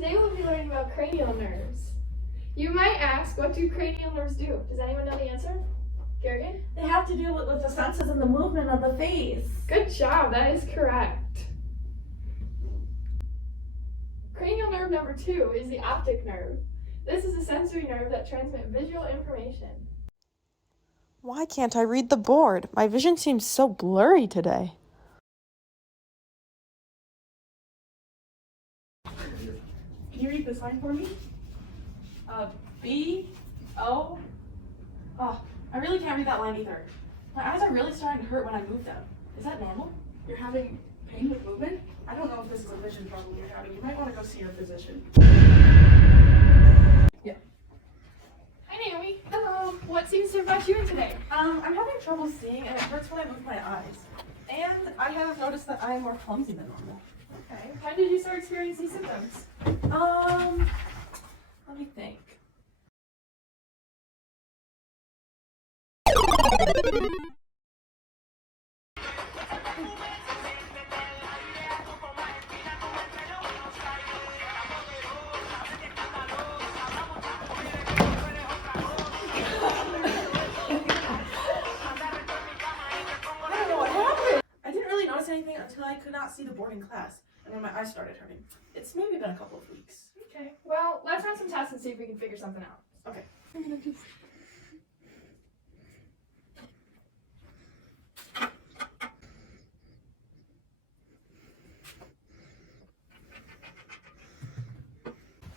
Today we'll be learning about cranial nerves. You might ask, what do cranial nerves do? Does anyone know the answer? Kerrigan? They have to do with the senses and the movement of the face. Good job, that is correct. Cranial nerve number 2 is the optic nerve. This is a sensory nerve that transmits visual information. Why can't I read the board? My vision seems so blurry today. Can you read this line for me? B-O. Oh, I really can't read that line either. My eyes are really starting to hurt when I move them. Is that normal? You're having pain with movement? I don't know if this is a vision problem you're having. You might want to go see your physician. Yeah. Hi Naomi. Hello. What seems to have brought you in today? I'm having trouble seeing and it hurts when I move my eyes. And I have noticed that I am more clumsy than normal. Okay. When did you start experiencing symptoms? Let me think. Anything until I could not see the board in class and when my eyes started hurting. It's maybe been a couple of weeks. Okay. Well, let's run some tests and see if we can figure something out. Okay.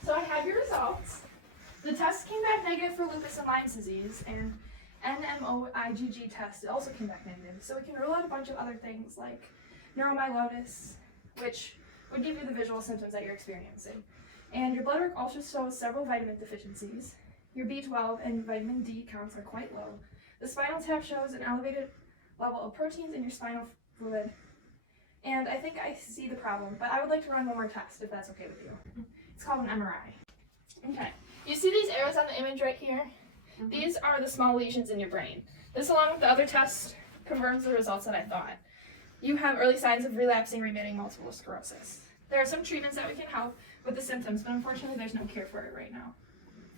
So I have your results. The test came back negative for lupus and Lyme's disease, and NMOIGG test also came back negative. So we can rule out a bunch of other things like neuromyelitis, which would give you the visual symptoms that you're experiencing. And your blood work also shows several vitamin deficiencies. Your B12 and vitamin D counts are quite low. The spinal tap shows an elevated level of proteins in your spinal fluid. And I think I see the problem, but I would like to run one more test if that's okay with you. It's called an MRI. Okay. You see these arrows on the image right here? Mm-hmm. These are the small lesions in your brain. This, along with the other tests, confirms the results that I thought. You have early signs of relapsing-remitting multiple sclerosis. There are some treatments that we can help with the symptoms, but unfortunately there's no cure for it right now.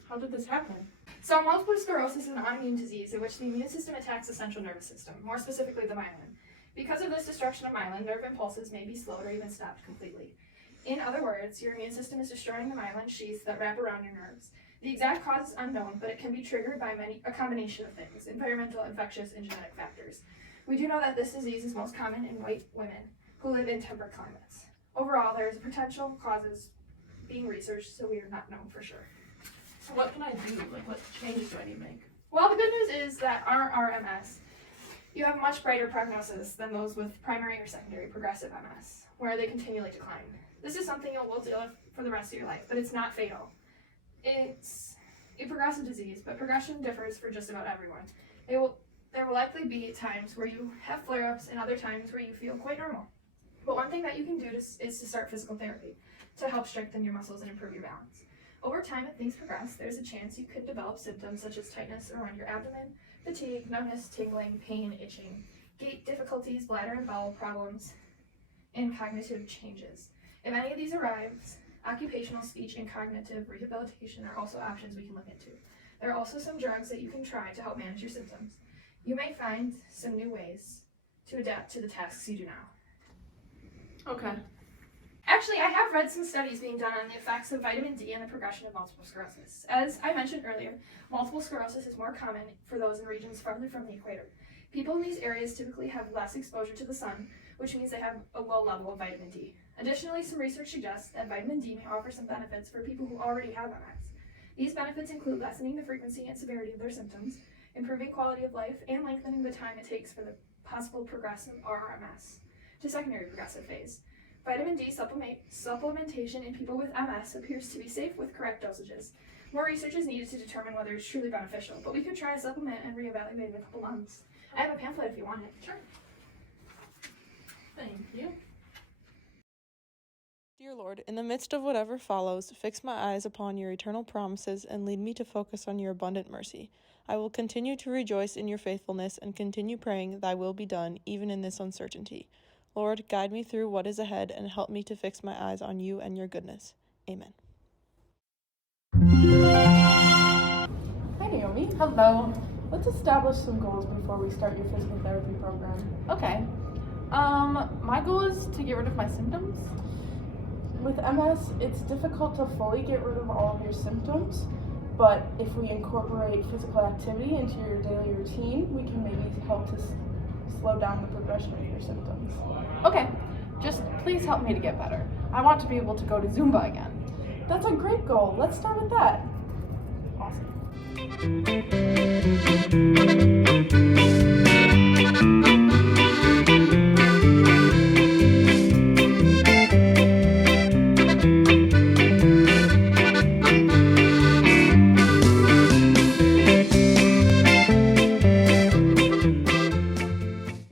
How did this happen? So multiple sclerosis is an autoimmune disease in which the immune system attacks the central nervous system, more specifically the myelin. Because of this destruction of myelin, nerve impulses may be slowed or even stopped completely. In other words, your immune system is destroying the myelin sheaths that wrap around your nerves. The exact cause is unknown, but it can be triggered by a combination of things: environmental, infectious, and genetic factors. We do know that this disease is most common in white women who live in temperate climates. Overall, there is potential causes being researched, so we are not known for sure. So what can I do? Like, what changes do I need to make? Well, the good news is that RRMS, you have a much brighter prognosis than those with primary or secondary progressive MS, where they continually decline. This is something you will deal with for the rest of your life, but it's not fatal. It's a progressive disease, but progression differs for just about everyone. There will likely be times where you have flare-ups and other times where you feel quite normal. But one thing that you can do is to start physical therapy to help strengthen your muscles and improve your balance. Over time, if things progress, there's a chance you could develop symptoms such as tightness around your abdomen, fatigue, numbness, tingling, pain, itching, gait difficulties, bladder and bowel problems, and cognitive changes. If any of these arrives, occupational, speech, and cognitive rehabilitation are also options we can look into. There are also some drugs that you can try to help manage your symptoms. You may find some new ways to adapt to the tasks you do now. Okay. Actually, I have read some studies being done on the effects of vitamin D and the progression of multiple sclerosis. As I mentioned earlier, multiple sclerosis is more common for those in regions farther from the equator. People in these areas typically have less exposure to the sun, which means they have a low level of vitamin D. Additionally, some research suggests that vitamin D may offer some benefits for people who already have MS. These benefits include lessening the frequency and severity of their symptoms, improving quality of life, and lengthening the time it takes for the possible progressive RRMS to secondary progressive phase. Vitamin D supplementation in people with MS appears to be safe with correct dosages. More research is needed to determine whether it's truly beneficial, but we could try a supplement and reevaluate in a couple months. I have a pamphlet if you want it. Sure. Thank you. Dear Lord, in the midst of whatever follows, fix my eyes upon your eternal promises and lead me to focus on your abundant mercy. I will continue to rejoice in your faithfulness and continue praying thy will be done, even in this uncertainty. Lord, guide me through what is ahead and help me to fix my eyes on you and your goodness. Amen. Hi, Naomi. Hello. Let's establish some goals before we start your physical therapy program. Okay. My goal is to get rid of my symptoms. With MS, it's difficult to fully get rid of all of your symptoms, but if we incorporate physical activity into your daily routine, we can maybe help to slow down the progression of your symptoms. Okay. Just please help me to get better. I want to be able to go to Zumba again. That's a great goal. Let's start with that. Awesome.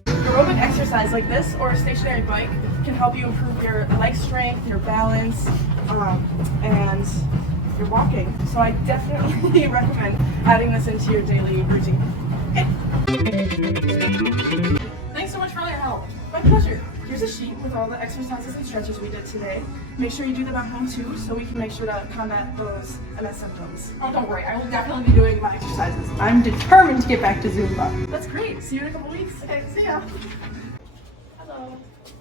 Aerobic exercise like this or a stationary bike can help you improve your leg strength, your balance, and your walking. So I definitely recommend adding this into your daily routine. Okay. Thanks so much for all your help. My pleasure. Here's a sheet with all the exercises and stretches we did today. Make sure you do them at home too, so we can make sure to combat those MS symptoms. Oh, don't worry. I will definitely be doing my exercises. I'm determined to get back to Zumba. That's great. See you in a couple weeks. Okay, see ya. Hello.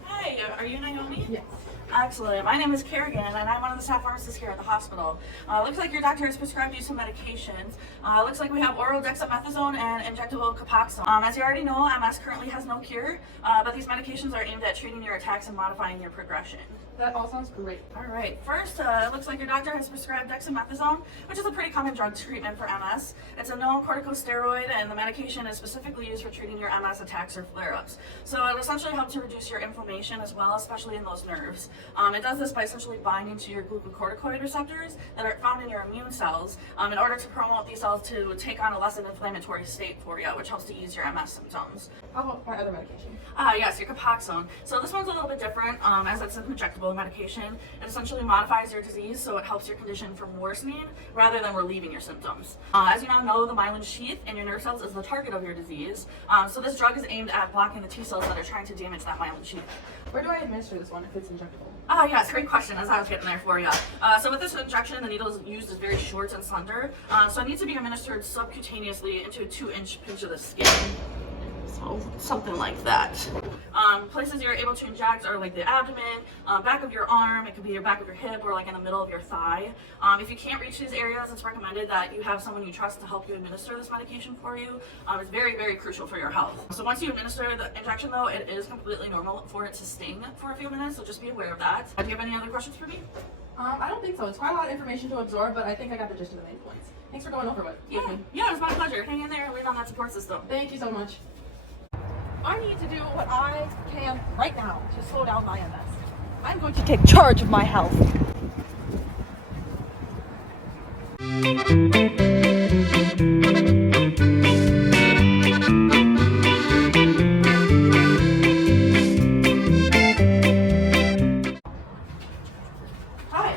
Hi, are you Naomi? Yes. Excellent. My name is Kerrigan, and I'm one of the staff pharmacists here at the hospital. Looks like your doctor has prescribed you some medications. Looks like we have oral dexamethasone and injectable Copaxone. As you already know, MS currently has no cure, but these medications are aimed at treating your attacks and modifying your progression. That all sounds great. All right. First, it looks like your doctor has prescribed dexamethasone, which is a pretty common drug treatment for MS. It's a known corticosteroid, and the medication is specifically used for treating your MS attacks or flare-ups. So it essentially helps to reduce your inflammation as well, especially in those nerves. It does this by essentially binding to your glucocorticoid receptors that are found in your immune cells in order to promote these cells to take on a less inflammatory state for you, which helps to ease your MS symptoms. How about my other medication? Yes, your Copaxone. So this one's a little bit different as it's an injectable medication. It essentially modifies your disease so it helps your condition from worsening rather than relieving your symptoms. As you now know, the myelin sheath in your nerve cells is the target of your disease. So this drug is aimed at blocking the T cells that are trying to damage that myelin sheath. Where do I administer this one if it's injectable? Yes, great question, as I was getting there for you. So with this injection, the needle is used is very short and slender. So it needs to be administered subcutaneously into a 2-inch pinch of the skin. So something like that. Places you're able to inject are like the abdomen, back of your arm, it could be your back of your hip, or like in the middle of your thigh. If you can't reach these areas, it's recommended that you have someone you trust to help you administer this medication for you. It's very, very crucial for your health. So once you administer the injection though, it is completely normal for it to sting for a few minutes, so just be aware of that. Do you have any other questions for me? I don't think so. It's quite a lot of information to absorb, but I think I got the gist of the main points. Thanks for going over with me. Yeah, it's my pleasure. Hang in there and lean on that support system. Thank you so much. I need to do what I can right now to slow down my MS. I'm going to take charge of my health. Hi.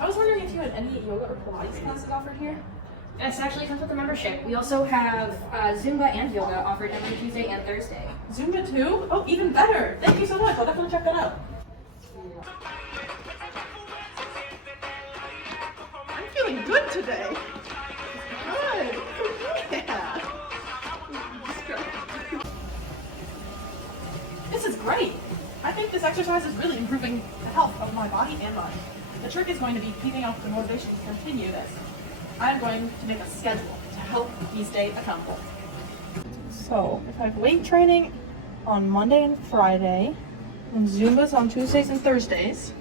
I was wondering if you had any yoga or Pilates classes offered here? This actually comes with the membership. We also have Zumba and yoga offered every Tuesday and Thursday. Zumba too? Oh, even better. Thank you so much. I'll definitely check that out. I'm feeling good today. Good. Yeah. This is great. I think this exercise is really improving the health of my body and mind. The trick is going to be keeping up the motivation to continue this. I'm going to make a schedule to help me stay accountable. So, if I have weight training on Monday and Friday, and Zumba's on Tuesdays and Thursdays,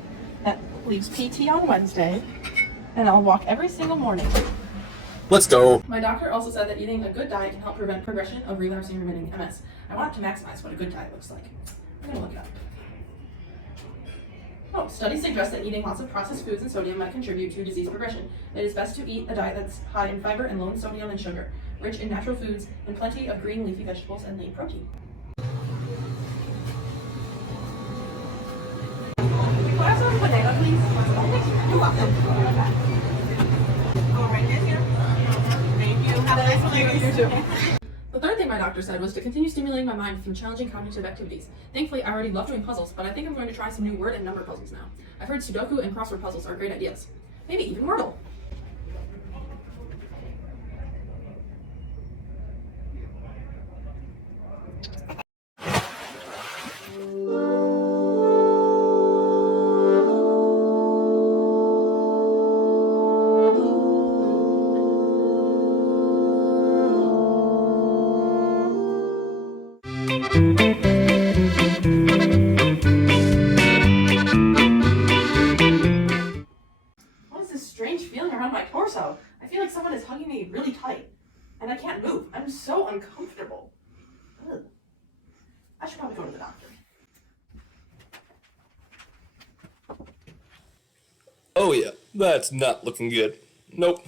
that leaves PT on Wednesday, and I'll walk every single morning. Let's go. My doctor also said that eating a good diet can help prevent progression of relapsing-remitting MS. I want to maximize what a good diet looks like. I'm going to look it up. Oh, studies suggest that eating lots of processed foods and sodium might contribute to disease progression. It is best to eat a diet that's high in fiber and low in sodium and sugar, rich in natural foods, and plenty of green leafy vegetables and lean protein. Can I have some banana, please? You're welcome. All right, in here. Thank you. Have a nice one. You too. The third thing my doctor said was to continue stimulating my mind through challenging cognitive activities. Thankfully, I already love doing puzzles, but I think I'm going to try some new word and number puzzles now. I've heard Sudoku and crossword puzzles are great ideas. Maybe even Wordle. can't move. I'm so uncomfortable. Ugh. I should probably go to the doctor. Oh yeah, that's not looking good. Nope.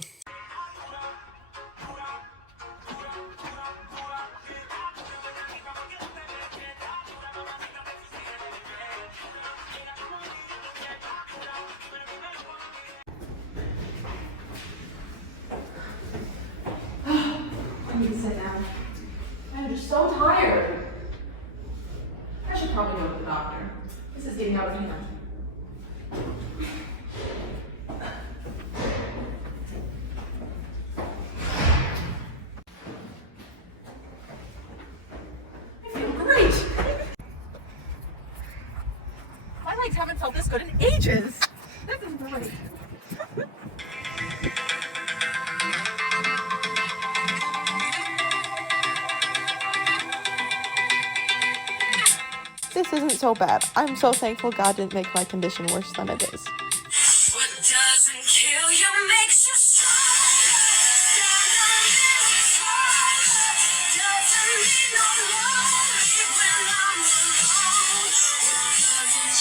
I need to sit down. I'm just so tired. I should probably go to the doctor. This is getting out of hand. I feel great. My legs haven't felt this good in ages. This is great. This isn't so bad. I'm so thankful God didn't make my condition worse than it is. What doesn't kill you makes you stronger. Stand a little taller. Doesn't mean no worry when I'm alone. What doesn't